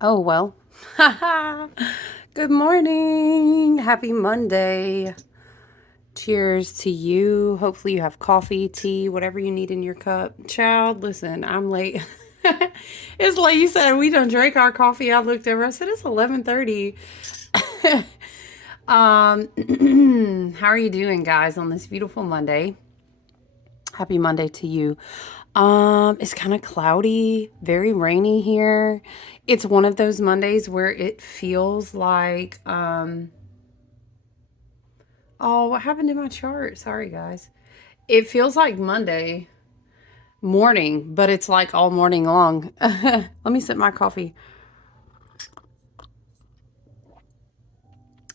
Oh, well. Good morning. Happy Monday. Cheers to you. Hopefully you have coffee, tea, whatever you need in your cup. Child, listen, I'm late. It's like you said, we don't drink our coffee. I looked over. I said it's 11:30. How are you doing, guys, on this beautiful Monday? Happy Monday to you. It's kind of cloudy, very rainy here. It's one of those Mondays where it feels like, oh, what happened to my chart? Sorry, guys. It feels like Monday morning, but it's like all morning long. Let me sip my coffee.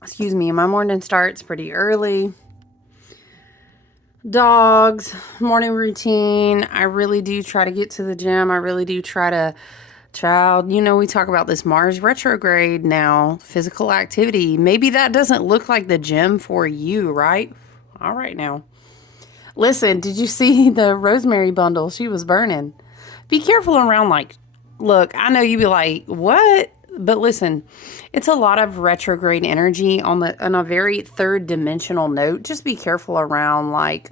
Excuse me, my morning starts pretty early. Dogs, morning routine. I really do try to get to the gym. I really do try to, child, we talk about this Mars retrograde now, physical activity. Maybe that doesn't look like the gym for you, right? All right, now. Listen, did you see the rosemary bundle? She was burning. Be careful around, like, look, I know you'd be like, what? But listen, it's a lot of retrograde energy on a very third dimensional note. Just be careful around like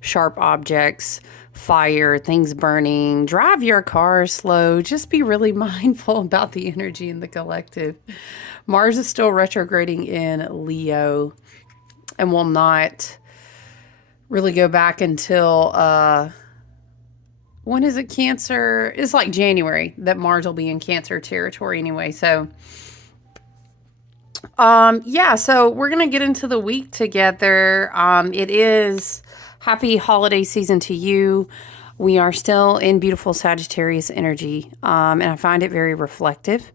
sharp objects, fire, things burning. Drive your car slow. Just be really mindful about the energy in the collective. Mars is still retrograding in Leo and will not really go back until when is it Cancer? It's like January that Mars will be in Cancer territory anyway. So, yeah, so we're going to get into the week together. It is happy holiday season to you. We are still in beautiful Sagittarius energy, and I find it very reflective.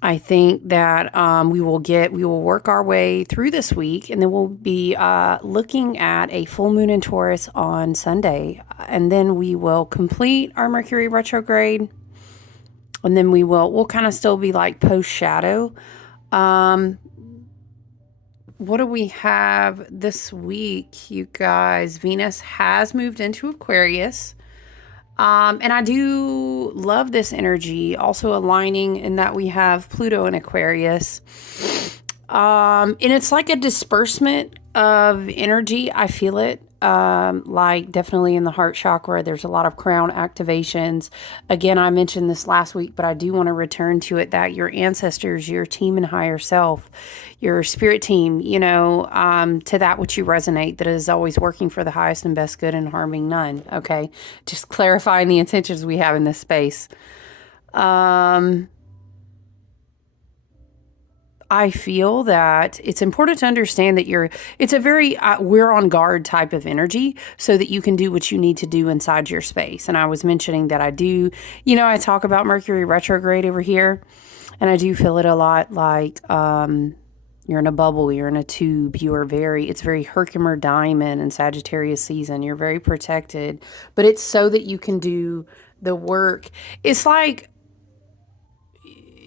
I think that we will work our way through this week, and then we'll be looking at a full moon in Taurus on Sunday, and then we will complete our Mercury retrograde, and then we'll kind of still be like post shadow. What do we have this week, you guys? Venus has moved into Aquarius. And I do love this energy, also aligning in that we have Pluto in Aquarius. And it's like a disbursement of energy. I feel it. Like definitely in the heart chakra, there's a lot of crown activations. Again, I mentioned this last week, but I do want to return to it that your ancestors, your team and higher self, your spirit team, to that which you resonate, that is always working for the highest and best good and harming none. Okay. Just clarifying the intentions we have in this space. I feel that it's important to understand that it's a very, we're on guard type of energy so that you can do what you need to do inside your space. And I was mentioning that I do, I talk about Mercury retrograde over here, and I do feel it a lot like, you're in a bubble, you're in a tube, it's very Herkimer diamond and Sagittarius season. You're very protected, but it's so that you can do the work. It's like,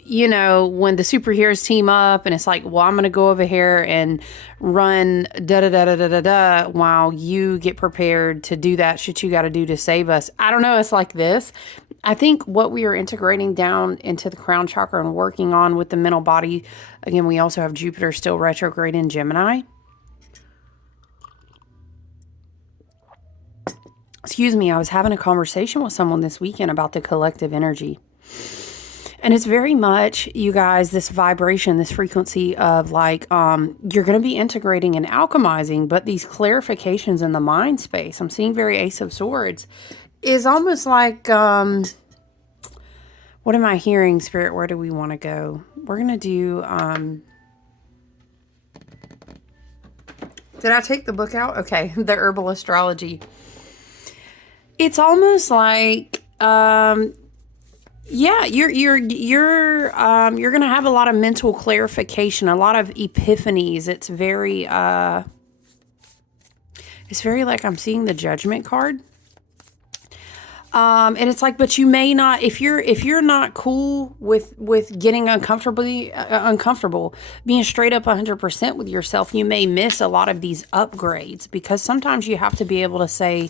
when the superheroes team up and it's like, well, I'm going to go over here and run da da da da da da da while you get prepared to do that shit you got to do to save us. I don't know. It's like this. I think what we are integrating down into the crown chakra and working on with the mental body, again, we also have Jupiter still retrograde in Gemini. Excuse me. I was having a conversation with someone this weekend about the collective energy. And it's very much, you guys, this vibration, this frequency of like, you're going to be integrating and alchemizing, but these clarifications in the mind space, I'm seeing very Ace of Swords, is almost like, what am I hearing, Spirit? Where do we want to go? We're going to do, did I take the book out? Okay, the Herbal Astrology. It's almost like, yeah, you're gonna have a lot of mental clarification, a lot of epiphanies. It's very like I'm seeing the Judgment card. And it's like, but you may not, if you're not cool with getting uncomfortable, being straight up 100% with yourself, you may miss a lot of these upgrades, because sometimes you have to be able to say,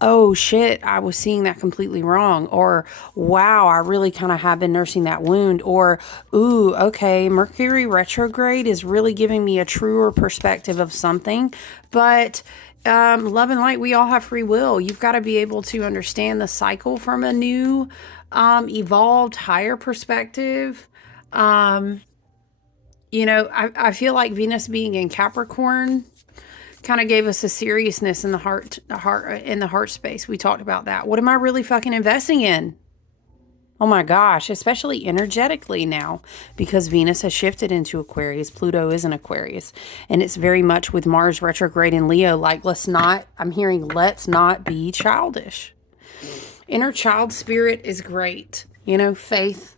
oh shit, I was seeing that completely wrong. Or, wow, I really kind of have been nursing that wound. Or, ooh, okay, Mercury retrograde is really giving me a truer perspective of something. But love and light, we all have free will. You've got to be able to understand the cycle from a new, evolved, higher perspective. I feel like Venus being in Capricorn kind of gave us a seriousness in the heart space. We talked about that. What am I really fucking investing in? Oh my gosh, especially energetically now, because Venus has shifted into Aquarius. Pluto is in Aquarius, and it's very much with Mars retrograde in Leo. Like, I'm hearing, let's not be childish. Inner child spirit is great. Faith,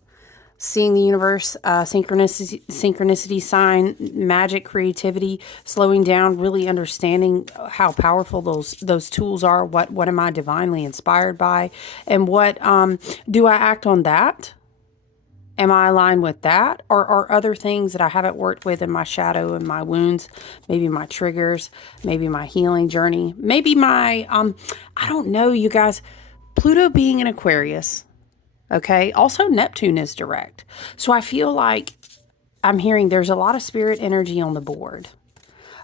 seeing the universe, synchronicity sign, magic, creativity, slowing down, really understanding how powerful those tools are. What am I divinely inspired by, and what do I act on that? Am I aligned with that, or are other things that I haven't worked with in my shadow and my wounds, maybe my triggers, maybe my healing journey, maybe my I don't know, you guys. Pluto being in Aquarius. Okay. Also, Neptune is direct. So I feel like I'm hearing there's a lot of spirit energy on the board.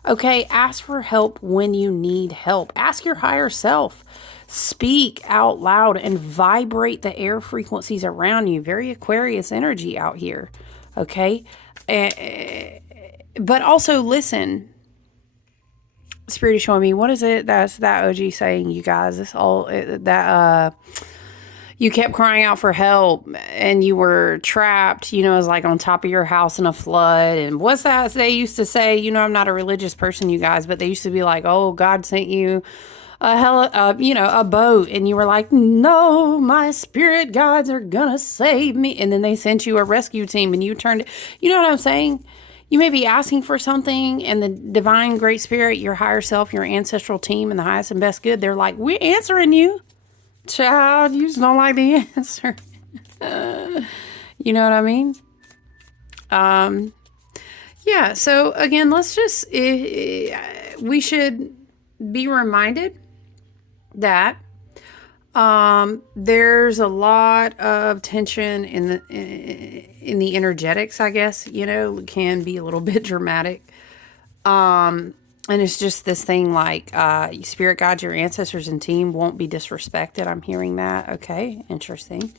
Okay. Ask for help when you need help. Ask your higher self. Speak out loud and vibrate the air frequencies around you. Very Aquarius energy out here. Okay. But also listen. Spirit is showing me, what is it that's that OG saying, you guys? This all that you kept crying out for help and you were trapped, it was like on top of your house in a flood. And what's that they used to say? I'm not a religious person, you guys, but they used to be like, oh, God sent you a boat. And you were like, no, my spirit guides are gonna save me. And then they sent you a rescue team and you turned, you know what I'm saying? You may be asking for something, and the divine great spirit, your higher self, your ancestral team, and the highest and best good, they're like, we're answering you. Child, you just don't like the answer. You know what I mean? Yeah, so again, we should be reminded that there's a lot of tension in the energetics, I guess, can be a little bit dramatic. And it's just this thing like spirit guides, your ancestors and team won't be disrespected. I'm hearing that. Okay, interesting.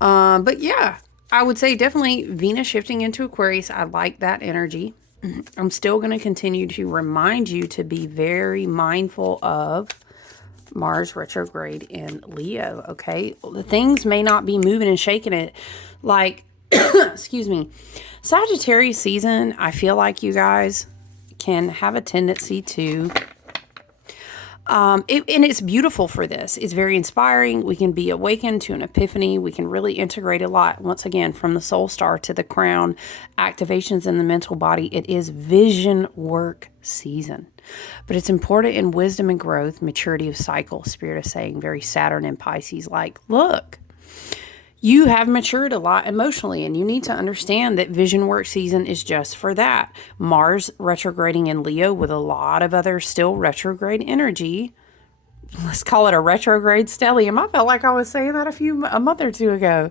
But yeah, I would say definitely Venus shifting into Aquarius. I like that energy. I'm still going to continue to remind you to be very mindful of Mars retrograde in Leo. Okay, the things may not be moving and shaking it like, excuse me, Sagittarius season. I feel like you guys can have a tendency to and it's beautiful for this. It's very inspiring. We can be awakened to an epiphany. We can really integrate a lot. Once again, from the soul star to the crown, activations in the mental body. It is vision work season. But it's important in wisdom and growth, maturity of cycle. Spirit is saying very Saturn and Pisces, like, look, you have matured a lot emotionally, and you need to understand that vision work season is just for that. Mars retrograding in Leo with a lot of other still retrograde energy. Let's call it a retrograde stellium. I felt like I was saying that a month or two ago.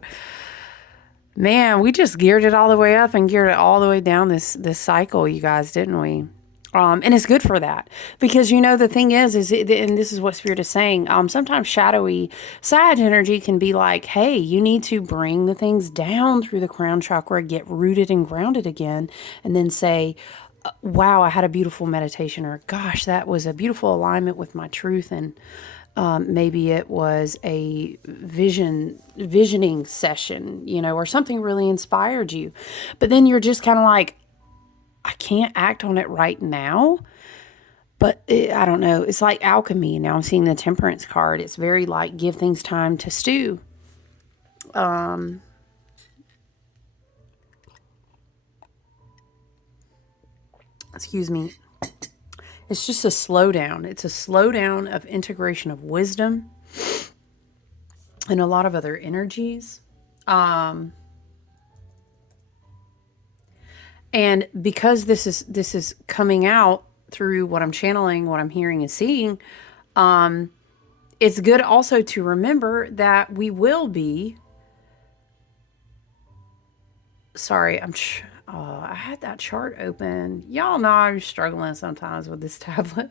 Man, we just geared it all the way up and geared it all the way down this cycle, you guys, didn't we? And it's good for that because, the thing is and this is what Spirit is saying, sometimes shadowy Sag energy can be like, hey, you need to bring the things down through the crown chakra, get rooted and grounded again, and then say, wow, I had a beautiful meditation, or gosh, that was a beautiful alignment with my truth. And maybe it was a visioning session, or something really inspired you. But then you're just kind of like, I can't act on it right now, but I don't know. It's like alchemy. Now I'm seeing the Temperance card. It's very like give things time to stew. Excuse me. It's just a slowdown. It's a slowdown of integration of wisdom and a lot of other energies. And because this is coming out through what I'm channeling, what I'm hearing and seeing, it's good also to remember that we will be. Sorry, I had that chart open. Y'all know I'm struggling sometimes with this tablet.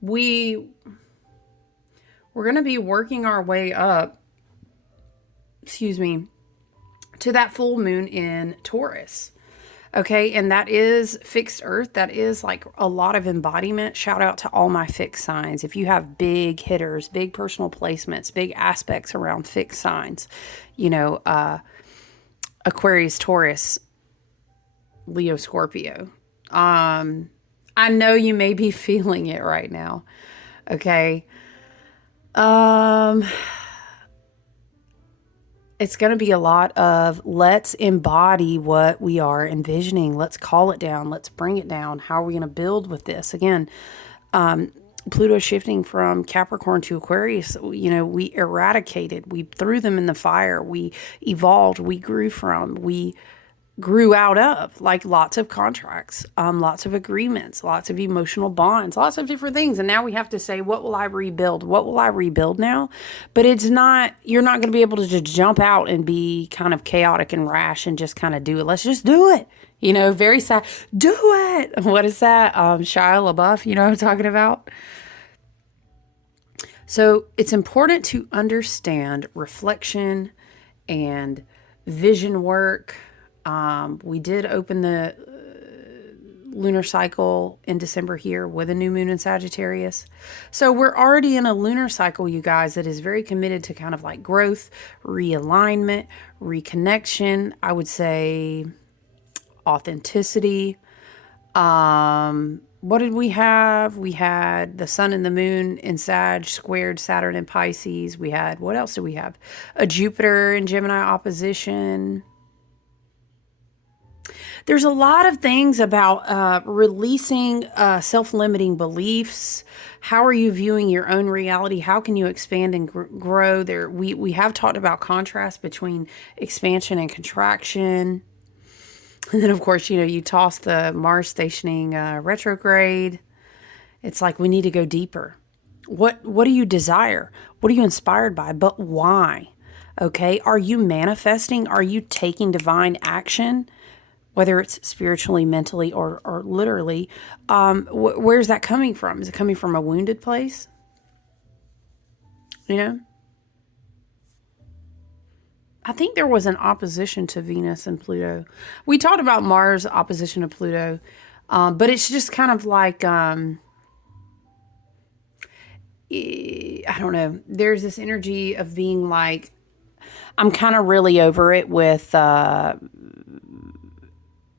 We're going to be working our way up, excuse me, to that full moon in Taurus. Okay, and that is fixed earth. That is like a lot of embodiment. Shout out to all my fixed signs. If you have big hitters, big personal placements, big aspects around fixed signs, you know, Aquarius, Taurus, Leo, Scorpio. I know you may be feeling it right now. Okay. It's going to be a lot of let's embody what we are envisioning. Let's call it down. Let's bring it down. How are we going to build with this? Again, Pluto shifting from Capricorn to Aquarius, you know, we eradicated, we threw them in the fire, we evolved, we grew from, we grew out of, like lots of contracts, lots of agreements, lots of emotional bonds, lots of different things. And now we have to say, what will I rebuild? What will I rebuild now? But it's not, you're not going to be able to just jump out and be kind of chaotic and rash and just kind of do it. Let's just do it. You know, very sad. Do it. What is that? Shia LaBeouf, you know what I'm talking about? So it's important to understand reflection and vision work. We did open the lunar cycle in December here with a new moon in Sagittarius. So we're already in a lunar cycle, you guys, that is very committed to kind of like growth, realignment, reconnection. I would say authenticity. What did we have? We had the sun and the moon in Sag squared Saturn and Pisces. We had, what else do we have? A Jupiter in Gemini opposition. There's a lot of things about releasing self-limiting beliefs. How are you viewing your own reality? How can you expand and grow? There, we have talked about contrast between expansion and contraction. And then, of course, you know, you toss the Mars stationing retrograde. It's like we need to go deeper. What do you desire? What are you inspired by? But why? Okay, are you manifesting? Are you taking divine action? Whether it's spiritually, mentally, or literally, where's that coming from? Is it coming from a wounded place? You know? I think there was an opposition to Venus and Pluto. We talked about Mars opposition to Pluto, but it's just kind of like, I don't know. There's this energy of being like, I'm kind of really over it with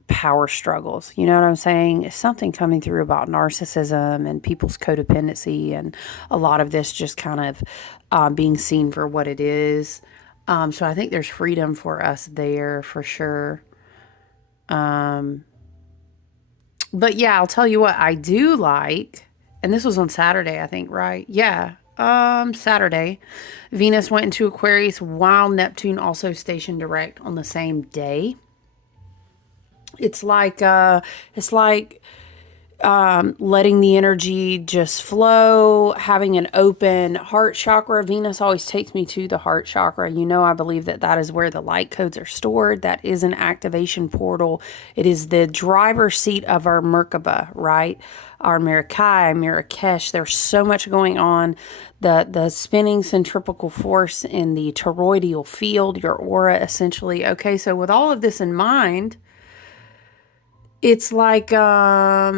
power struggles. You know what I'm saying? It's something coming through about narcissism and people's codependency, and a lot of this just kind of being seen for what it is. So I think there's freedom for us there for sure. But yeah, I'll tell you what I do like, and this was on Saturday, I think, right? Yeah. Saturday, Venus went into Aquarius while Neptune also stationed direct on the same day. It's like letting the energy just flow, having an open heart chakra. Venus always takes me to the heart chakra. You know, I believe that that is where the light codes are stored. That is an activation portal. It is the driver's seat of our Merkaba, right? Our Marrakesh. There's so much going on. The spinning centripetal force in the toroidal field, your aura, essentially. Okay, so with all of this in mind, it's like, I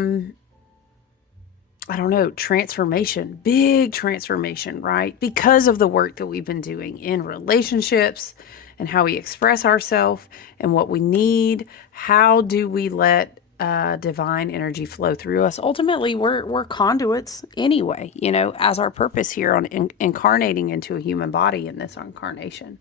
don't know, transformation, big transformation, right? Because of the work that we've been doing in relationships and how we express ourselves and what we need. How do we let divine energy flow through us? Ultimately, we're conduits anyway, you know, as our purpose here on incarnating into a human body in this incarnation.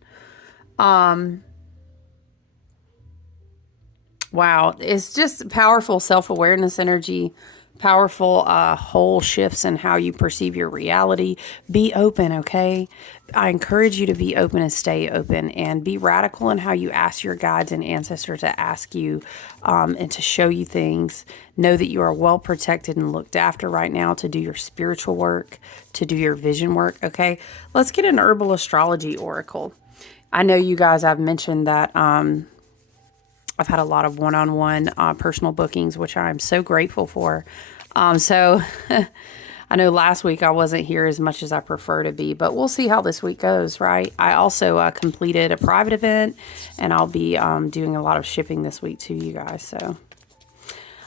Wow, it's just powerful self-awareness energy, Powerful whole shifts in how you perceive your reality. Be open, okay? I encourage you to be open and stay open, and be radical in how you ask your guides and ancestors to ask you and to show you things. Know that you are well protected and looked after right now to do your spiritual work, to do your vision work, okay? Let's get an herbal astrology oracle. I know you guys, I've mentioned that I've had a lot of one-on-one personal bookings, which I'm so grateful for. So I know last week I wasn't here as much as I prefer to be, but we'll see how this week goes, right? I also completed a private event, and I'll be doing a lot of shipping this week to you guys. So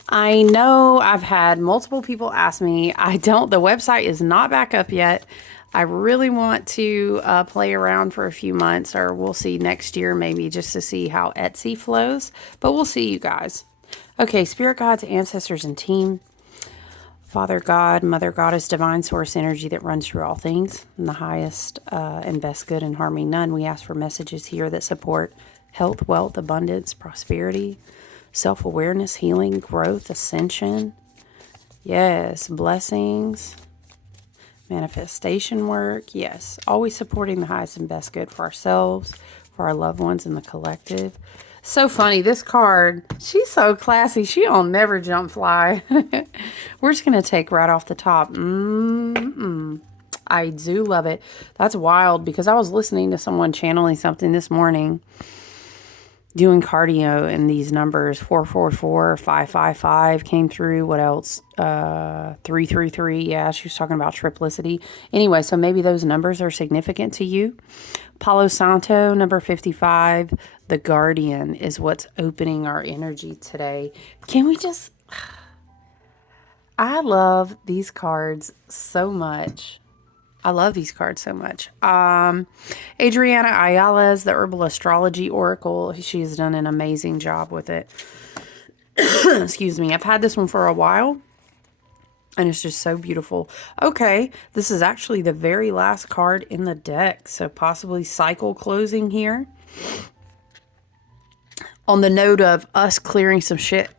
I know I've had multiple people ask me. The website is not back up yet. I really want to play around for a few months, or we'll see next year maybe, just to see how Etsy flows. But we'll see, you guys. Okay, Spirit Guides, Ancestors, and Team. Father God, Mother Goddess, Divine Source Energy that runs through all things, and the highest and best good and harmony none. We ask for messages here that support health, wealth, abundance, prosperity, self-awareness, healing, growth, ascension. Yes, blessings. Manifestation work, yes. Always supporting the highest and best good for ourselves, for our loved ones, and the collective. So funny, this card, she's so classy. She'll never jump fly. We're just going to take right off the top. I do love it. That's wild, because I was listening to someone channeling something this morning, doing cardio, and these numbers 444, 555 came through. What else? 333. Yeah, she was talking about triplicity. Anyway, so maybe those numbers are significant to you. Palo Santo, number 55, the Guardian, is what's opening our energy today. Can we just... I love these cards so much. I love these cards so much. Adriana Ayala is the Herbal Astrology Oracle. She's done an amazing job with it. Excuse me. I've had this one for a while, and it's just so beautiful. Okay, this is actually the very last card in the deck, so possibly cycle closing here. On the note of us clearing some shit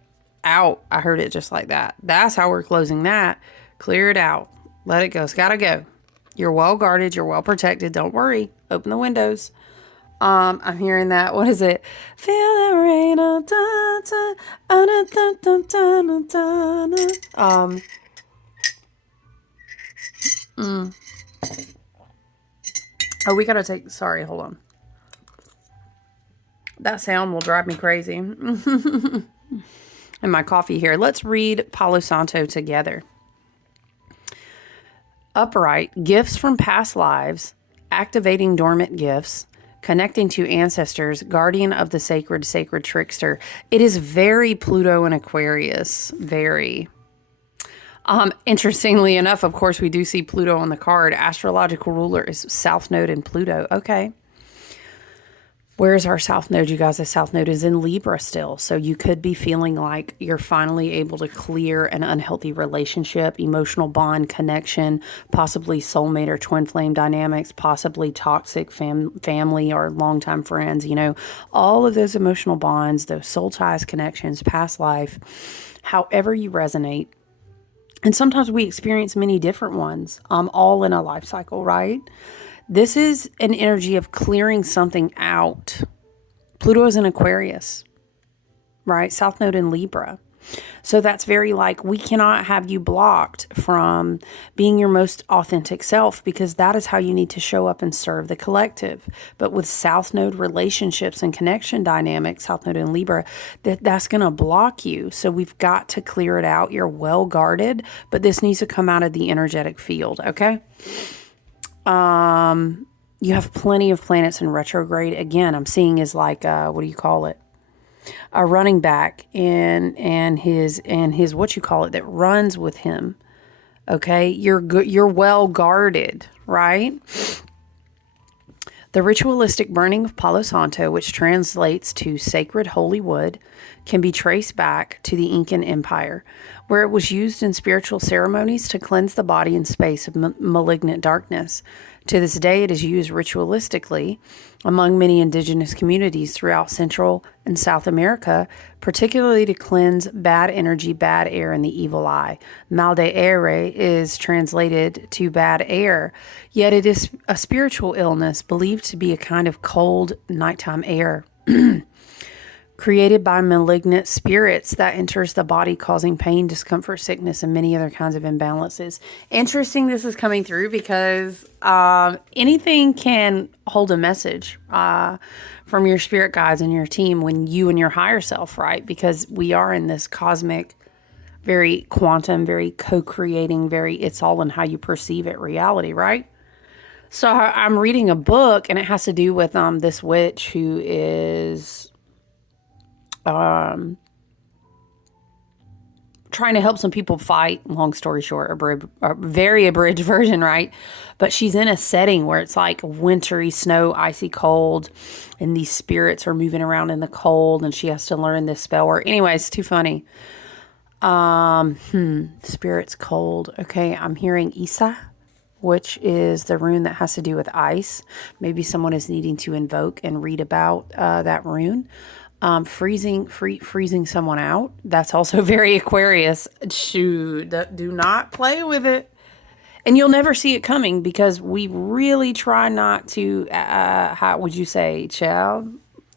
out, I heard it just like that. That's how we're closing that. Clear it out. Let it go. It's gotta go. You're well guarded. You're well protected. Don't worry. Open the windows. I'm hearing that. What is it? Feel the rain. Oh, we gotta take. Sorry, hold on. That sound will drive me crazy. And my coffee here. Let's read Palo Santo together. Upright, gifts from past lives, activating dormant gifts, connecting to ancestors, guardian of the sacred, sacred trickster. It is very Pluto and Aquarius. Very. Interestingly enough, of course, we do see Pluto on the card. Astrological ruler is South Node in Pluto. Okay. Where's our South Node, you guys? The South Node is in Libra still. So you could be feeling like you're finally able to clear an unhealthy relationship, emotional bond, connection, possibly soulmate or twin flame dynamics, possibly toxic family or longtime friends. You know, all of those emotional bonds, those soul ties, connections, past life, however you resonate. And sometimes we experience many different ones, all in a life cycle, right? This is an energy of clearing something out. Pluto is in Aquarius, right? South Node in Libra. So that's very like, we cannot have you blocked from being your most authentic self, because that is how you need to show up and serve the collective. But with South Node relationships and connection dynamics, South Node in Libra, that's going to block you. So we've got to clear it out. You're well guarded, but this needs to come out of the energetic field, okay? You have plenty of planets in retrograde. Again, I'm seeing is like, what do you call it? A running back and his what you call it that runs with him. Okay. You're good. You're well guarded, right? The ritualistic burning of Palo Santo, which translates to sacred holy wood, can be traced back to the Incan Empire, where it was used in spiritual ceremonies to cleanse the body and space of malignant darkness. To this day, it is used ritualistically among many indigenous communities throughout Central and South America, particularly to cleanse bad energy, bad air, and the evil eye. Mal de aire is translated to bad air, yet it is a spiritual illness believed to be a kind of cold nighttime air created by malignant spirits that enters the body, causing pain, discomfort, sickness, and many other kinds of imbalances. Interesting this is coming through because anything can hold a message from your spirit guides and your team when you and your higher self, right? Because we are in this cosmic, very quantum, very co-creating, very it's all in how you perceive it reality, right? So I'm reading a book and it has to do with this witch who is trying to help some people fight. Long story short, a very abridged version, right? But she's in a setting where it's like wintry snow, icy cold, and these spirits are moving around in the cold, and she has to learn this spell word. Anyway, it's too funny. Spirits cold. Okay, I'm hearing Isa, which is the rune that has to do with ice. Maybe someone is needing to invoke and read about that rune. Freezing someone out. That's also very Aquarius. Shoot, do not play with it. And you'll never see it coming because we really try not to, how would you say, child?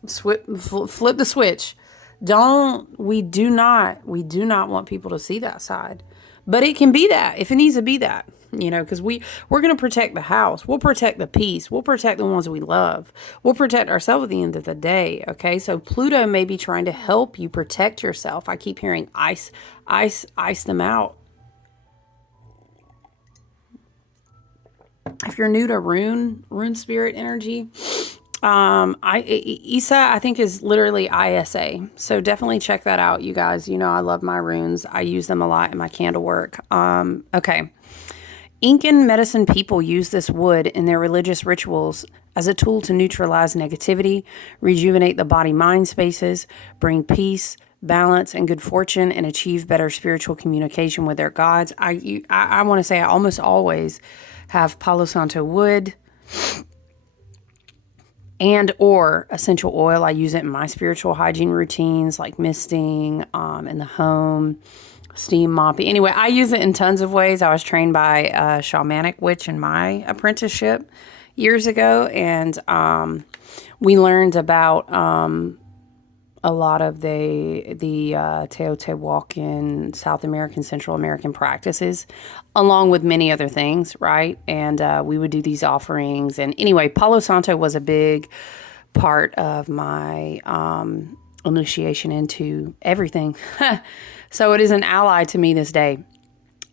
Flip the switch. We do not want people to see that side. But it can be that if it needs to be that. Because we're going to protect the house. We'll protect the peace. We'll protect the ones we love. We'll protect ourselves at the end of the day. Okay. So Pluto may be trying to help you protect yourself. I keep hearing ice them out. If you're new to rune spirit energy, Isa, I think is literally ISA. So definitely check that out, you guys. I love my runes. I use them a lot in my candle work. Okay. Incan medicine people use this wood in their religious rituals as a tool to neutralize negativity, rejuvenate the body-mind spaces, bring peace, balance, and good fortune, and achieve better spiritual communication with their gods. I want to say I almost always have Palo Santo wood and or essential oil. I use it in my spiritual hygiene routines like misting in the home, steam mopping. Anyway, I use it in tons of ways. I was trained by a shamanic witch in my apprenticeship years ago, and we learned about a lot of the Teotihuacan, South American, Central American practices, along with many other things, right? And we would do these offerings. And anyway, Palo Santo was a big part of my initiation into everything. So it is an ally to me this day.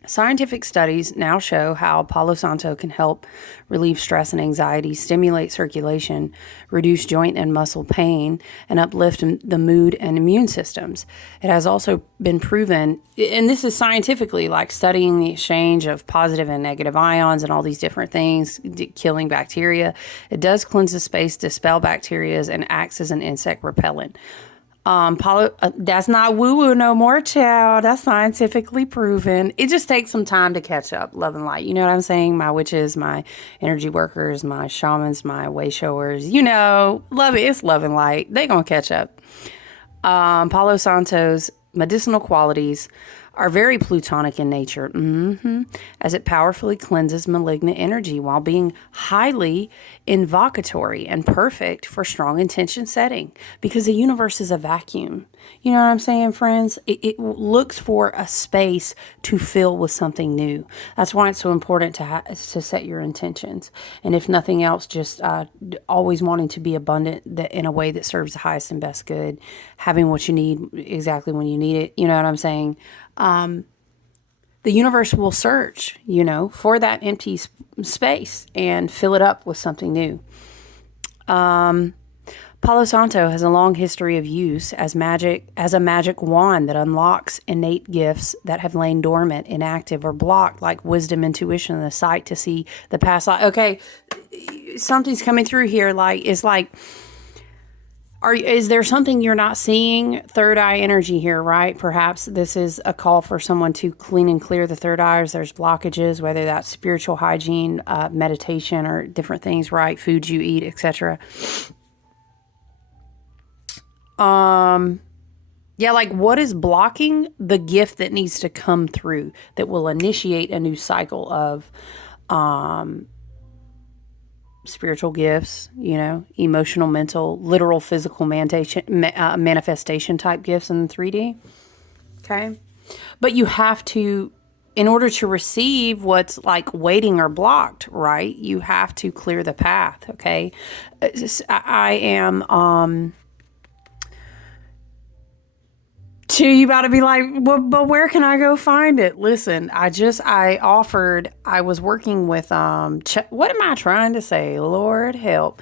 Scientific studies now show how Palo Santo can help relieve stress and anxiety, stimulate circulation, reduce joint and muscle pain, and uplift the mood and immune systems. It has also been proven, and this is scientifically, like studying the exchange of positive and negative ions and all these different things, killing bacteria. It does cleanse the space, dispel bacteria, and acts as an insect repellent. Palo, that's not woo-woo no more, child. That's scientifically proven. It just takes some time to catch up, love and light. You know what I'm saying? My witches, my energy workers, my shamans, my way showers, love it. It's love and light. They gonna catch up. Palo Santo's medicinal qualities are very plutonic in nature, as it powerfully cleanses malignant energy while being highly invocatory and perfect for strong intention setting, because the universe is a vacuum. You know what I'm saying, friends? It looks for a space to fill with something new. That's why it's so important to set your intentions. And if nothing else, just always wanting to be abundant in a way that serves the highest and best good, having what you need exactly when you need it. You know what I'm saying? The universe will search, for that empty space and fill it up with something new. Palo Santo has a long history of use as a magic wand that unlocks innate gifts that have lain dormant, inactive, or blocked, like wisdom, intuition, and the sight to see the past life. Okay, something's coming through here. It's like Is there something you're not seeing? Third eye energy here, right? Perhaps this is a call for someone to clean and clear the third eyes. There's blockages, whether that's spiritual hygiene, meditation, or different things, right? Foods you eat, etc. Yeah, like what is blocking the gift that needs to come through that will initiate a new cycle of spiritual gifts, emotional, mental, literal, physical manifestation type gifts in 3D. Okay. But you have to, in order to receive what's like waiting or blocked, right? You have to clear the path. Okay. I am, you about to be like, well, but where can I go find it? Listen, I was working with, what am I trying to say? Lord help.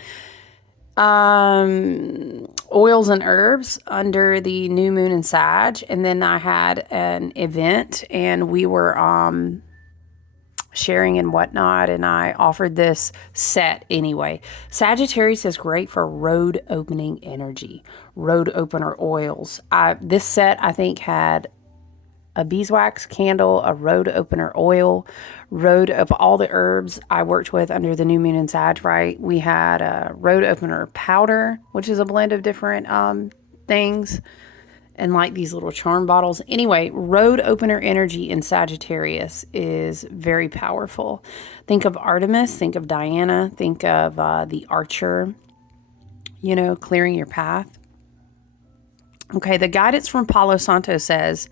Oils and herbs under the new moon in Sag. And then I had an event and we were, sharing and whatnot, and I offered this set anyway. Sagittarius is great for road opening energy, road opener oils. This set I think had a beeswax candle, a road opener oil, all the herbs I worked with under the new moon in Sag, right? We had a road opener powder, which is a blend of different things, and like these little charm bottles. Anyway, road opener energy in Sagittarius is very powerful. Think of Artemis, think of Diana, think of the archer, clearing your path. Okay, the guidance from Palo Santo says,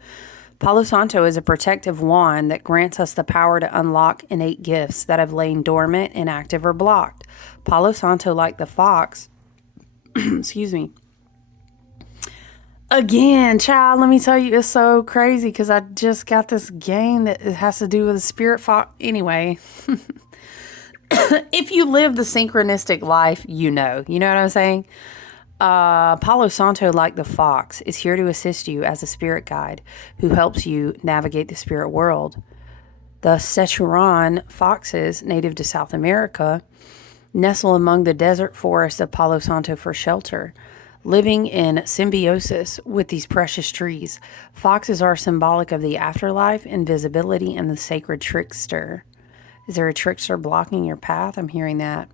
Palo Santo is a protective wand that grants us the power to unlock innate gifts that have lain dormant, inactive, or blocked. Palo Santo, like the fox, excuse me, again, child, let me tell you, it's so crazy because I just got this game that has to do with the spirit fox. Anyway, if you live the synchronistic life, you know what I'm saying? Palo Santo, like the fox, is here to assist you as a spirit guide who helps you navigate the spirit world. The Sechuan foxes, native to South America, nestle among the desert forests of Palo Santo for shelter. Living in symbiosis with these precious trees, foxes are symbolic of the afterlife, invisibility, and the sacred trickster. Is there a trickster blocking your path? I'm hearing that.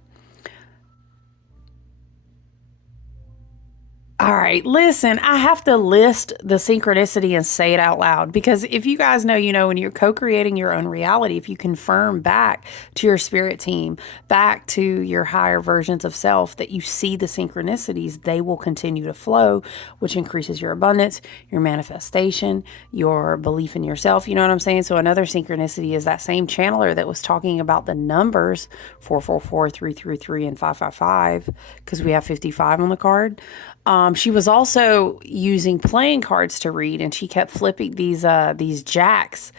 All right, listen, I have to list the synchronicity and say it out loud because if you guys know, when you're co-creating your own reality, if you confirm back to your spirit team, back to your higher versions of self that you see the synchronicities, they will continue to flow, which increases your abundance, your manifestation, your belief in yourself. You know what I'm saying? So another synchronicity is that same channeler that was talking about the numbers 444, 333, and 555 because we have 55 on the card. She was also using playing cards to read, and she kept flipping these jacks,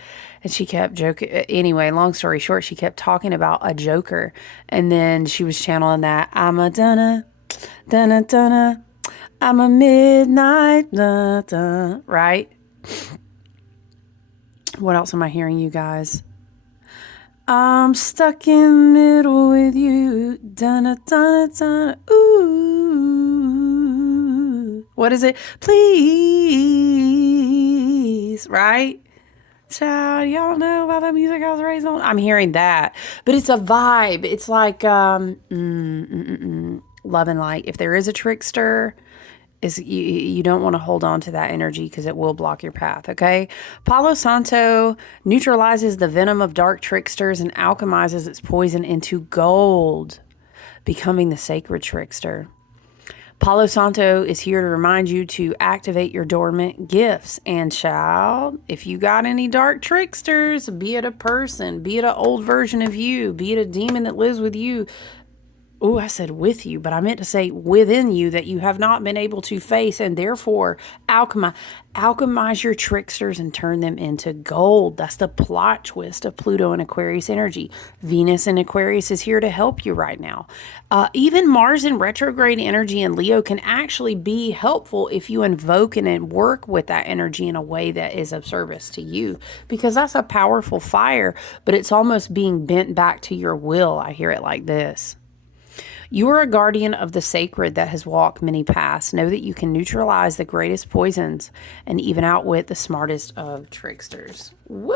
and she kept joking. Anyway, long story short, she kept talking about a joker, and then she was channeling that I'm a dunna, dunna, dunna, I'm a midnight, dunna, dunna, right? What else am I hearing, you guys? I'm stuck in the middle with you, dunna, dunna, dunna, ooh. What is it? Please, right? Child, y'all know about that music I was raised on? I'm hearing that. But it's a vibe. It's like love and light. If there is a trickster, you don't want to hold on to that energy because it will block your path, okay? Palo Santo neutralizes the venom of dark tricksters and alchemizes its poison into gold, becoming the sacred trickster. Palo Santo is here to remind you to activate your dormant gifts. And child, if you got any dark tricksters, be it a person, be it an old version of you, be it a demon that lives with you, oh, I said with you, but I meant to say within you that you have not been able to face, and therefore alchemize your tricksters and turn them into gold. That's the plot twist of Pluto and Aquarius energy. Venus in Aquarius is here to help you right now. Even Mars in retrograde energy in Leo can actually be helpful if you invoke and work with that energy in a way that is of service to you, because that's a powerful fire, but it's almost being bent back to your will. I hear it like this. You are a guardian of the sacred that has walked many paths. Know that you can neutralize the greatest poisons and even outwit the smartest of tricksters. Woo!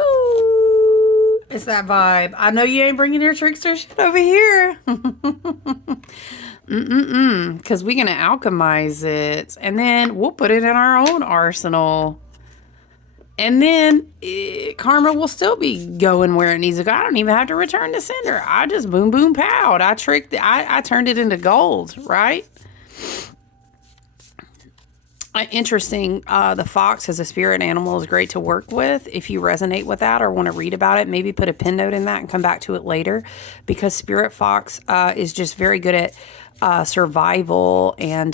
It's that vibe. I know you ain't bringing your trickster shit over here. Because we're going to alchemize it. And then we'll put it in our own arsenal. And then karma will still be going where it needs to go. I don't even have to return the sender. I just boom, boom, pow. I turned it into gold, right? Interesting. The fox as a spirit animal is great to work with. If you resonate with that or want to read about it, maybe put a pin note in that and come back to it later, because spirit fox is just very good at survival, and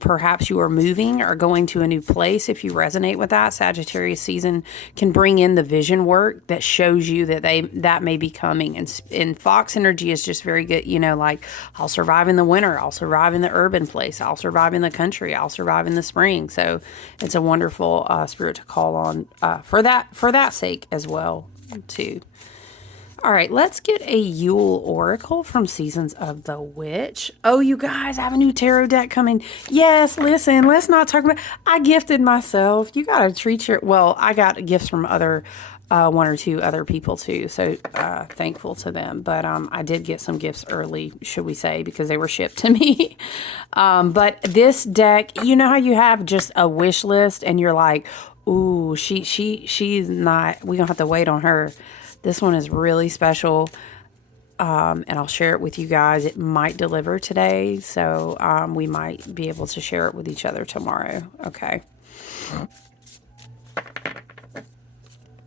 perhaps you are moving or going to a new place. If you resonate with that, Sagittarius season can bring in the vision work that shows you that may be coming. And fox energy is just very good. You know, like, I'll survive in the winter. I'll survive in the urban place. I'll survive in the country. I'll survive in the spring. So it's a wonderful spirit to call on for that sake as well too. All right, let's get a Yule Oracle from Seasons of the Witch. Oh, you guys, I have a new tarot deck coming. Yes, listen, let's not talk about... I gifted myself. You got to treat your... Well, I got gifts from other... one or two other people too, so thankful to them. But I did get some gifts early, should we say, because they were shipped to me. But this deck, you know how you have just a wish list and you're like, ooh, she's not... We're going to have to wait on her. This one is really special, and I'll share it with you guys. It might deliver today, so we might be able to share it with each other tomorrow. Okay.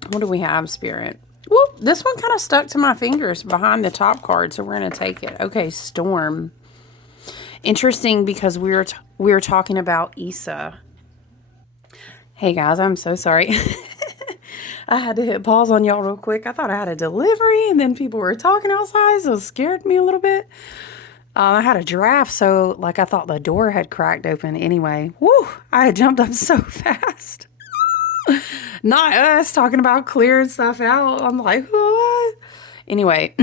What do we have, Spirit? Whoop, this one kind of stuck to my fingers behind the top card, so we're going to take it. Okay, Storm. Interesting, because we were talking about Issa. Hey, guys, I'm so sorry. I had to hit pause on y'all real quick. I thought I had a delivery, and then people were talking outside, so it scared me a little bit. I had a draft, so like I thought the door had cracked open anyway. Woo! I had jumped up so fast. Not us talking about clearing stuff out. I'm like, what? Anyway,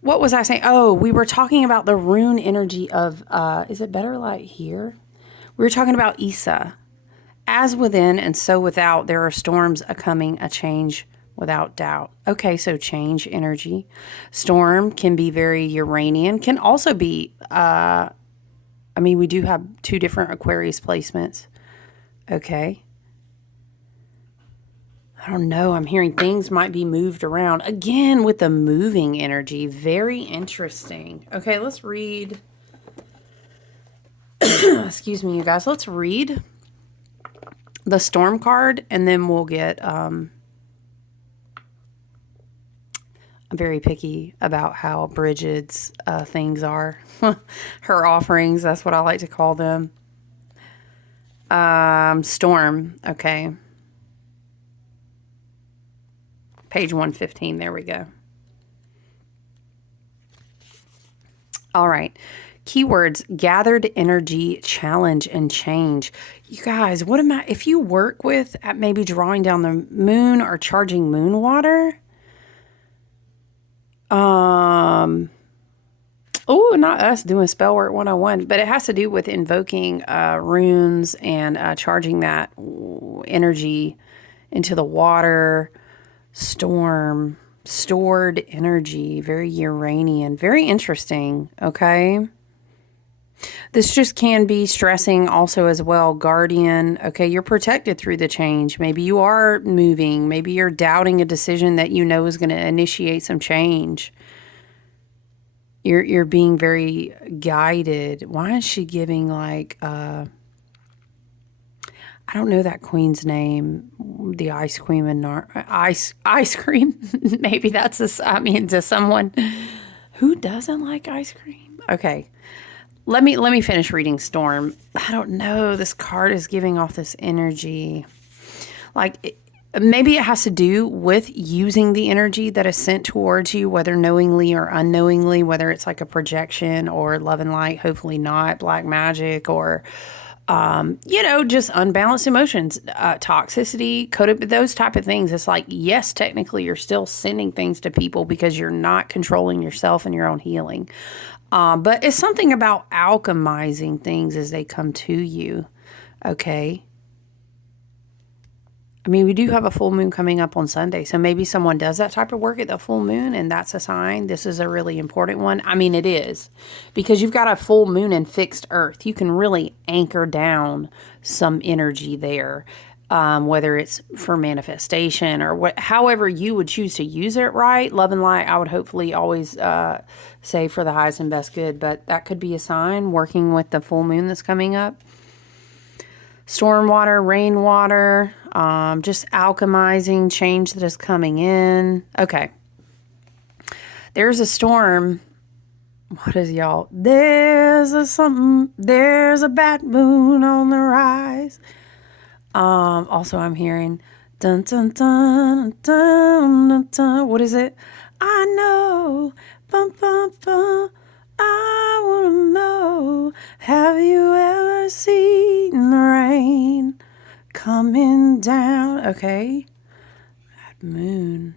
what was I saying? Oh, we were talking about the rune energy of, is it better light here? We were talking about Issa. As within and so without, there are storms a-coming, a change without doubt. Okay, so change energy. Storm can be very Uranian, can also be, we do have two different Aquarius placements. Okay. I don't know. I'm hearing things might be moved around. Again, with the moving energy. Very interesting. Okay, let's read. Excuse me, you guys. Let's read the storm card, and then we'll get... I'm very picky about how Bridget's things are. Her offerings, that's what I like to call them. Storm, okay. Page 115, there we go. All right. Keywords: gathered energy, challenge, and change. You guys, what am I... If you work with maybe drawing down the moon or charging moon water... Oh, not us doing spell work 101, but it has to do with invoking runes and charging that energy into the water. Storm, stored energy, very Uranian, very interesting. Okay. This just can be stressing also as well. Guardian. Okay. You're protected through the change. Maybe you are moving. Maybe you're doubting a decision that you know is going to initiate some change. You're being very guided. Why is she giving like, I don't know that queen's name, the ice queen and ice cream. Maybe that's to someone who doesn't like ice cream. Okay. Let me finish reading Storm. I don't know. This card is giving off this energy. Like, maybe it has to do with using the energy that is sent towards you, whether knowingly or unknowingly, whether it's like a projection or love and light, hopefully not, black magic, or Just unbalanced emotions, toxicity, those type of things. It's like, yes, technically you're still sending things to people because you're not controlling yourself and your own healing. But it's something about alchemizing things as they come to you. Okay. I mean, we do have a full moon coming up on Sunday, so maybe someone does that type of work at the full moon, and that's a sign. This is a really important one. I mean, it is, because you've got a full moon in fixed earth. You can really anchor down some energy there, whether it's for manifestation or however you would choose to use it, right? Love and light, I would hopefully always say for the highest and best good, but that could be a sign working with the full moon that's coming up. Stormwater, rainwater, just alchemizing change that is coming in. Okay. There's a storm. What is y'all? There's a bad moon on the rise. Also I'm hearing dun dun dun dun dun dun. What is it? I know. Bum bum bum. I want to know, have you ever seen the rain coming down? Okay. That moon.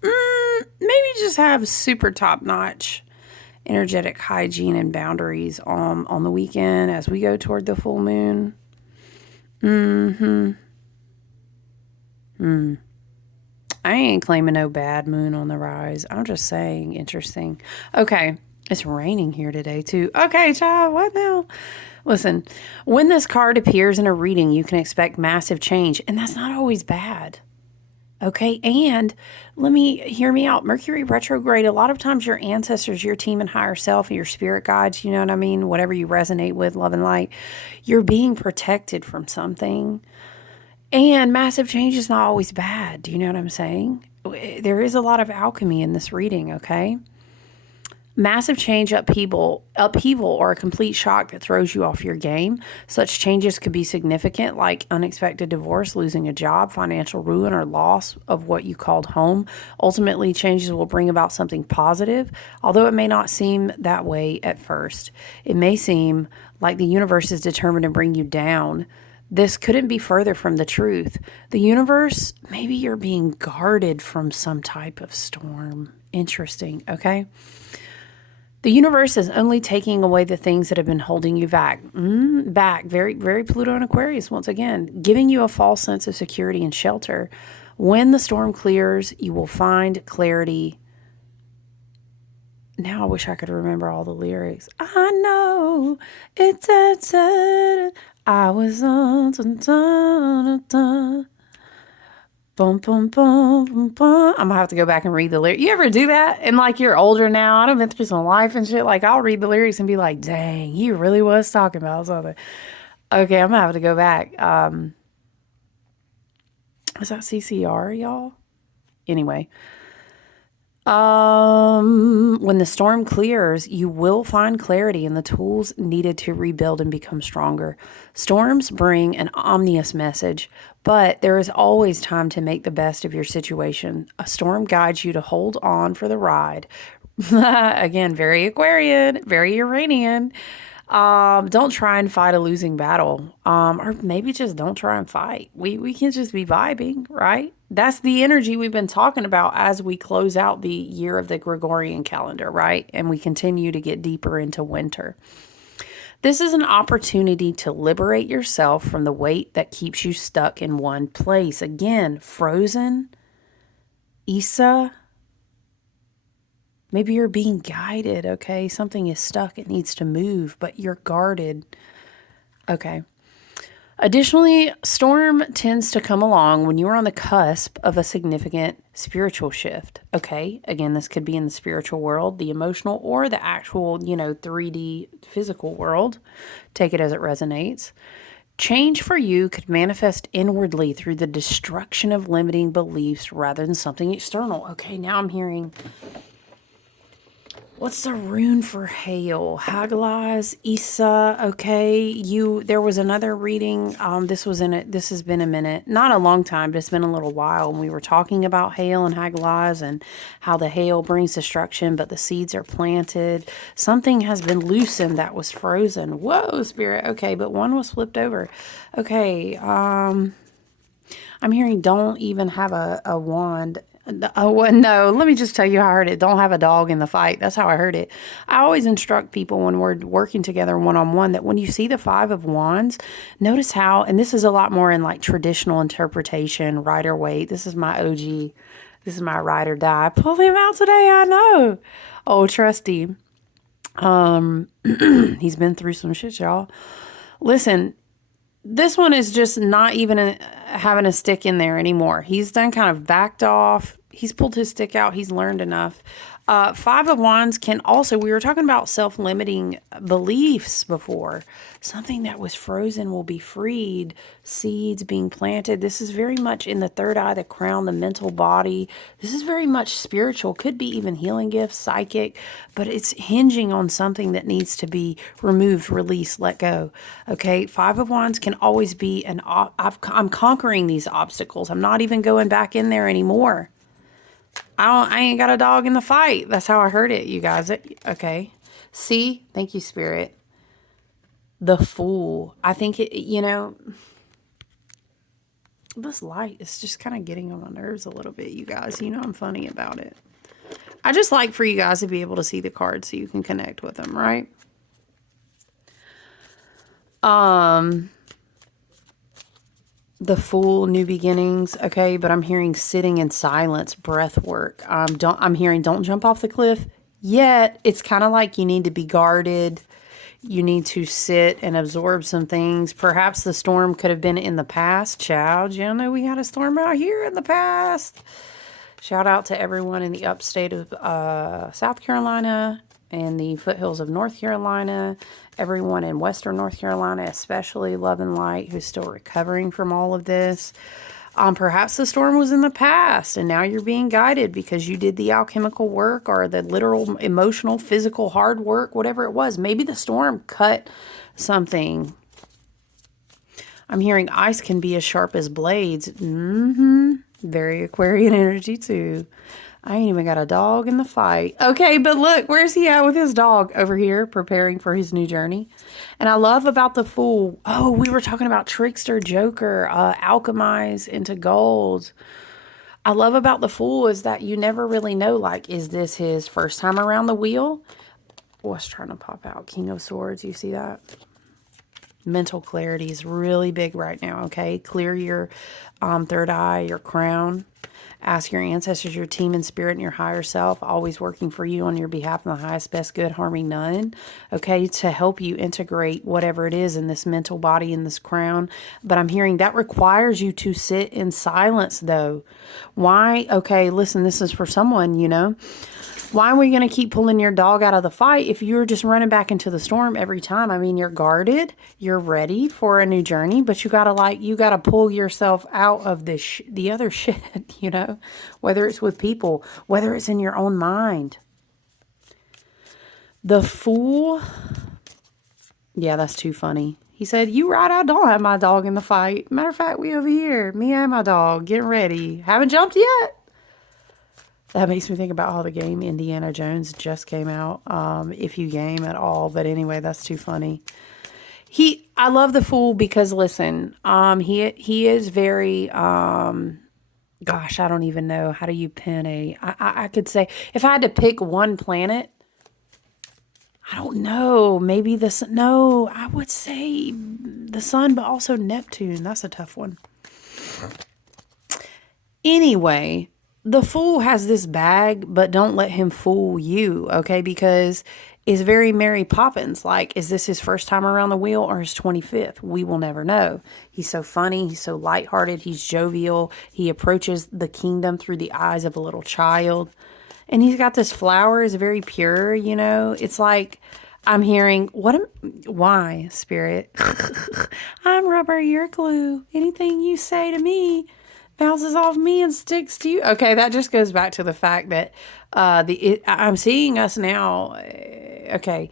Maybe just have super top-notch energetic hygiene and boundaries on the weekend as we go toward the full moon. I ain't claiming no bad moon on the rise. I'm just saying, interesting. Okay, it's raining here today too. Okay, child, what now? Listen, when this card appears in a reading, you can expect massive change, and that's not always bad. Okay, and hear me out. Mercury retrograde, a lot of times your ancestors, your team and higher self, and your spirit guides, you know what I mean? Whatever you resonate with, love and light, you're being protected from something. And massive change is not always bad. Do you know what I'm saying? There is a lot of alchemy in this reading, okay? Massive change, upheaval, or a complete shock that throws you off your game. Such changes could be significant, like unexpected divorce, losing a job, financial ruin, or loss of what you called home. Ultimately, changes will bring about something positive, although it may not seem that way at first. It may seem like the universe is determined to bring you down. This couldn't be further from the truth. The universe, maybe you're being guarded from some type of storm. Interesting, okay? The universe is only taking away the things that have been holding you back. Very, very Pluto and Aquarius, once again, giving you a false sense of security and shelter. When the storm clears, you will find clarity. Now I wish I could remember all the lyrics. I know it's I was on dun, dun, dun, dun. Bum, bum, bum, bum, bum. I'm gonna have to go back and read the lyrics. You ever do that? And like you're older now, I don't been through some life and shit. Like I'll read the lyrics and be like, dang, he really was talking about something. Okay, I'm gonna have to go back. Is that CCR, y'all? Anyway. When the storm clears, you will find clarity and the tools needed to rebuild and become stronger. Storms bring an ominous message, but there is always time to make the best of your situation. A storm guides you to hold on for the ride. Again, very Aquarian, very Uranian. Don't try and fight a losing battle. Or maybe just don't try and fight. We can just be vibing, right? That's the energy we've been talking about as we close out the year of the Gregorian calendar, right? And we continue to get deeper into winter. This is an opportunity to liberate yourself from the weight that keeps you stuck in one place. Again, frozen, Issa. Maybe you're being guided, okay? Something is stuck. It needs to move, but you're guarded. Okay. Additionally, storm tends to come along when you are on the cusp of a significant spiritual shift, okay? Again, this could be in the spiritual world, the emotional, or the actual, 3D physical world. Take it as it resonates. Change for you could manifest inwardly through the destruction of limiting beliefs rather than something external. Okay, now I'm hearing What's the rune for hail? Hagalaz, Issa. Okay, there was another reading. This was in it. This has been a minute, not a long time, but it's been a little while. And we were talking about hail and Hagalaz and how the hail brings destruction, but the seeds are planted. Something has been loosened that was frozen. Whoa, spirit. Okay, but one was flipped over. Okay, I'm hearing don't even have a wand. Oh, well, no, let me just tell you how I heard it. Don't have a dog in the fight. That's how I heard it. I always instruct people when we're working together one-on-one that when you see the Five of Wands, notice how, and this is a lot more in like traditional interpretation, Rider-Waite. This is my OG. This is my ride or die. Pull him out today, I know. Oh, trusty. He's been through some shit, y'all. Listen, this one is just not even having a stick in there anymore. He's done kind of backed off. He's pulled his stick out. He's learned enough. Five of Wands can also, we were talking about self-limiting beliefs before. Something that was frozen will be freed. Seeds being planted. This is very much in the third eye, the crown, the mental body. This is very much spiritual. Could be even healing gifts, psychic, but it's hinging on something that needs to be removed, released, let go. Okay, Five of Wands can always be I'm conquering these obstacles. I'm not even going back in there anymore. I ain't got a dog in the fight. That's how I heard it, you guys. Okay. See? Thank you, Spirit. The Fool. I think this light is just kind of getting on my nerves a little bit, you guys. You know I'm funny about it. I just like for you guys to be able to see the cards so you can connect with them, right? The Fool, new beginnings. Okay, but I'm hearing sitting in silence, breath work. I'm hearing don't jump off the cliff yet. It's kind of like you need to be guarded. You need to sit and absorb some things. Perhaps the storm could have been in the past. Child, you know we had a storm out here in the past. Shout out to everyone in the upstate of South Carolina and the foothills of North Carolina, everyone in Western North Carolina, especially Love and Light, who's still recovering from all of this. Perhaps the storm was in the past and now you're being guided because you did the alchemical work or the literal, emotional, physical, hard work, whatever it was. Maybe the storm cut something. I'm hearing ice can be as sharp as blades. Very Aquarian energy too. I ain't even got a dog in the fight. Okay, but look, where's he at with his dog? Over here, preparing for his new journey. And I love about the Fool. Oh, we were talking about trickster, joker, alchemize into gold. I love about the Fool is that you never really know, like, is this his first time around the wheel? What's trying to pop out? King of Swords, you see that? Mental clarity is really big right now, okay? Clear your third eye, your crown. Ask your ancestors, your team and spirit, and your higher self, always working for you on your behalf in the highest, best good, harming none, okay, to help you integrate whatever it is in this mental body, in this crown. But I'm hearing that requires you to sit in silence, though. Why? Okay, listen, this is for someone, you know. Why are we going to keep pulling your dog out of the fight if you're just running back into the storm every time? I mean, you're guarded, you're ready for a new journey, but you got to pull yourself out of the other shit, you know, whether it's with people, whether it's in your own mind. The Fool. Yeah, that's too funny. He said, you right, I don't have my dog in the fight. Matter of fact, we over here, me and my dog, getting ready. Haven't jumped yet. That makes me think about how the game Indiana Jones just came out, if you game at all. But anyway, that's too funny. I love the Fool because, listen, he is very, gosh, I don't even know. How do you pin I could say, if I had to pick one planet, I don't know, maybe no, I would say the sun, but also Neptune. That's a tough one. Anyway, the Fool has this bag, but don't let him fool you, okay? Because it's very Mary Poppins. Like, is this his first time around the wheel or his 25th? We will never know. He's so funny. He's so lighthearted. He's jovial. He approaches the kingdom through the eyes of a little child. And he's got this flower. Is very pure, you know? It's like, I'm hearing, why, Spirit? I'm rubber, you're glue. Anything you say to me, bounces off me and sticks to you. Okay, that just goes back to the fact that I'm seeing us now. Okay,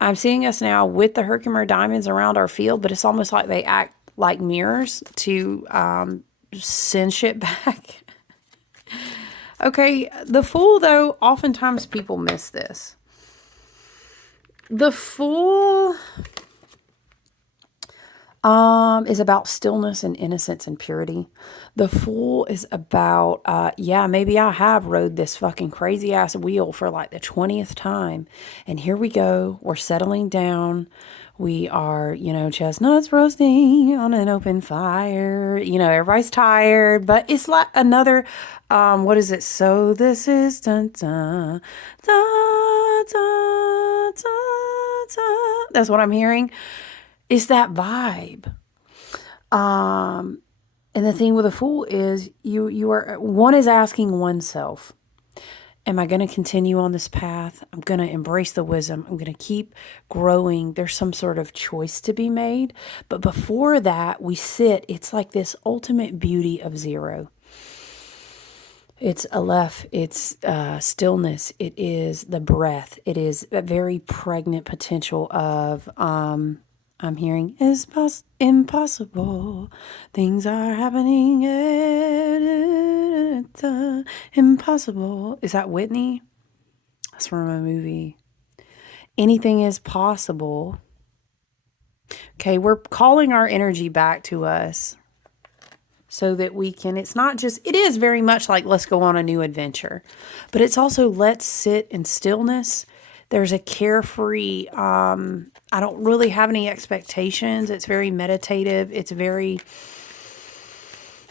I'm seeing us now with the Herkimer diamonds around our field, but it's almost like they act like mirrors to send shit back. Okay, the Fool, though, oftentimes people miss this. The Fool is about stillness and innocence and purity. The Fool is about, yeah, maybe I have rode this fucking crazy ass wheel for like the 20th time. And here we go. We're settling down. We are, you know, chestnuts roasting on an open fire. You know, everybody's tired, but it's like another, what is it? So this is dun dun dun dun dun dun. That's what I'm hearing. It's that vibe. And the thing with a Fool is you are, one is asking oneself, am I going to continue on this path? I'm going to embrace the wisdom. I'm going to keep growing. There's some sort of choice to be made. But before that, we sit, it's like this ultimate beauty of zero. It's Aleph, it's stillness, it is the breath, it is a very pregnant potential of, I'm hearing, is impossible, things are happening, impossible. Is that Whitney? That's from a movie. Anything is possible. Okay, we're calling our energy back to us. So that we can, it's not just, it is very much like let's go on a new adventure, but it's also let's sit in stillness. There's a carefree, I don't really have any expectations. It's very meditative. It's very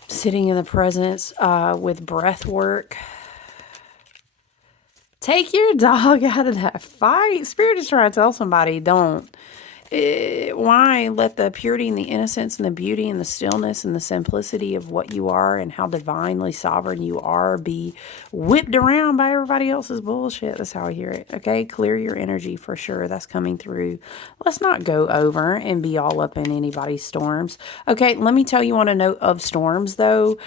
sitting in the presence with breath work. Take your dog out of that fight. Spirit is trying to tell somebody, don't. Why let the purity and the innocence and the beauty and the stillness and the simplicity of what you are and how divinely sovereign you are be whipped around by everybody else's bullshit? That's how I hear it. Okay, clear your energy for sure. That's coming through. Let's not go over and be all up in anybody's storms. Okay, let me tell you on a note of storms though.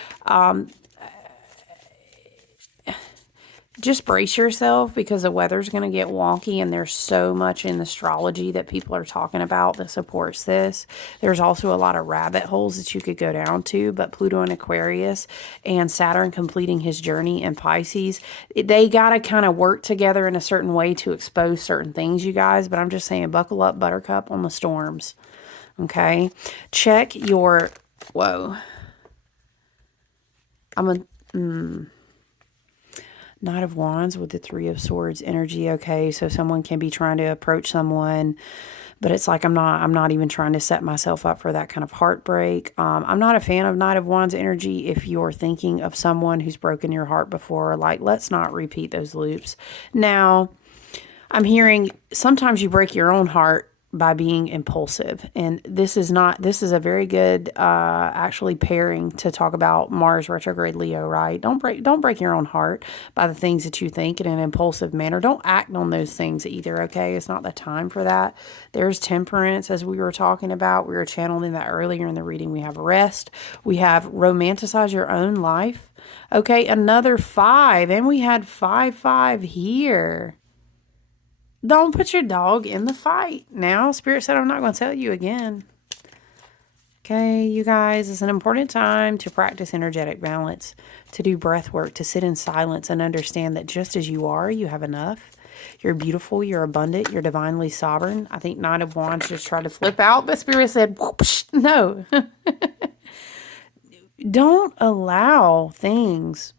Just brace yourself because the weather's going to get wonky and there's so much in astrology that people are talking about that supports this. There's also a lot of rabbit holes that you could go down to, but Pluto in Aquarius and Saturn completing his journey in Pisces, they got to kind of work together in a certain way to expose certain things, you guys. But I'm just saying, buckle up, buttercup, on the storms. Okay? Check your, whoa. Knight of Wands with the Three of Swords energy. Okay, so someone can be trying to approach someone, but it's like I'm not even trying to set myself up for that kind of heartbreak. I'm not a fan of Knight of Wands energy if you're thinking of someone who's broken your heart before. Like, let's not repeat those loops. Now, I'm hearing sometimes you break your own heart by being impulsive. And this is a very good, actually pairing to talk about Mars retrograde Leo, right? Don't break your own heart by the things that you think in an impulsive manner. Don't act on those things either. Okay. It's not the time for that. There's temperance, as we were talking about. We were channeling that earlier in the reading. We have rest. We have romanticize your own life. Okay. Another 5. And we had 5 here. Don't put your dog in the fight. Now, Spirit said I'm not going to tell you again. Okay, you guys, it's an important time to practice energetic balance, to do breath work, to sit in silence and understand that just as you are, you have enough. You're beautiful, you're abundant, you're divinely sovereign. I think Nine of Wands just tried to flip out, but Spirit said, whoosh, no. Don't allow things,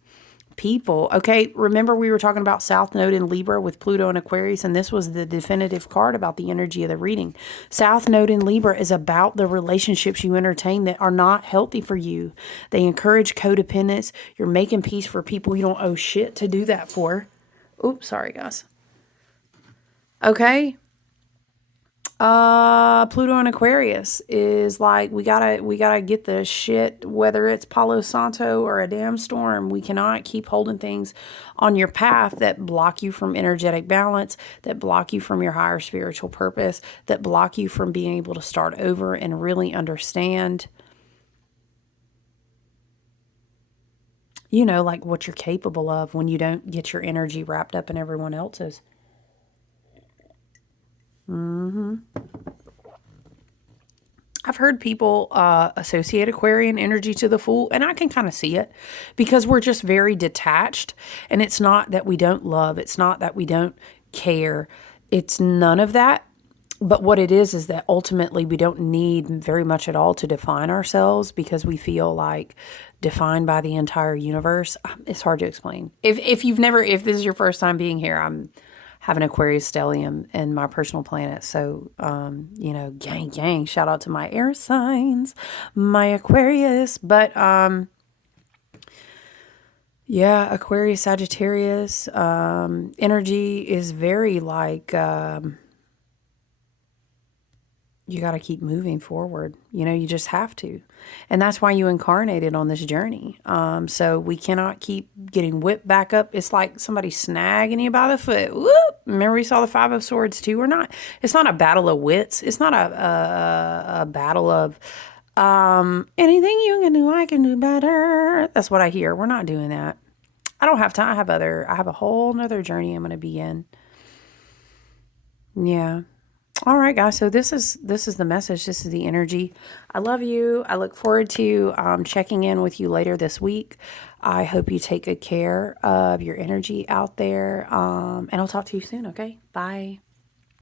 people. Okay, remember we were talking about South Node in Libra with Pluto and Aquarius, and this was the definitive card about the energy of the reading. South Node in Libra is about the relationships you entertain that are not healthy for you. They encourage codependence. You're making peace for people you don't owe shit to do that for. Oops, sorry guys. Okay. Pluto and Aquarius is like, we gotta get the shit, whether it's Palo Santo or a damn storm. We cannot keep holding things on your path that block you from energetic balance, that block you from your higher spiritual purpose, that block you from being able to start over and really understand You know, like what you're capable of when you don't get your energy wrapped up in everyone else's. I've heard people associate Aquarian energy to the Fool, and I can kind of see it because we're just very detached. And it's not that we don't love, it's not that we don't care, it's none of that. But what it is that ultimately we don't need very much at all to define ourselves because we feel like defined by the entire universe. It's hard to explain. If you've never, if this is your first time being here, I'm have an Aquarius stellium in my personal planet. So, you know, gang, gang, shout out to my air signs, my Aquarius. But, yeah, Aquarius, Sagittarius, energy is very like, you got to keep moving forward. You know, you just have to. And that's why you incarnated on this journey. So we cannot keep getting whipped back up. It's like somebody snagging you by the foot. Whoop. Remember we saw the Five of Swords too? We're not, it's not a battle of wits. It's not a battle of anything you can do, I can do better. That's what I hear. We're not doing that. I don't have time. I have a whole nother journey I'm going to be in. Yeah. All right, guys. So this is the message. This is the energy. I love you. I look forward to checking in with you later this week. I hope you take good care of your energy out there. And I'll talk to you soon. Okay. Bye.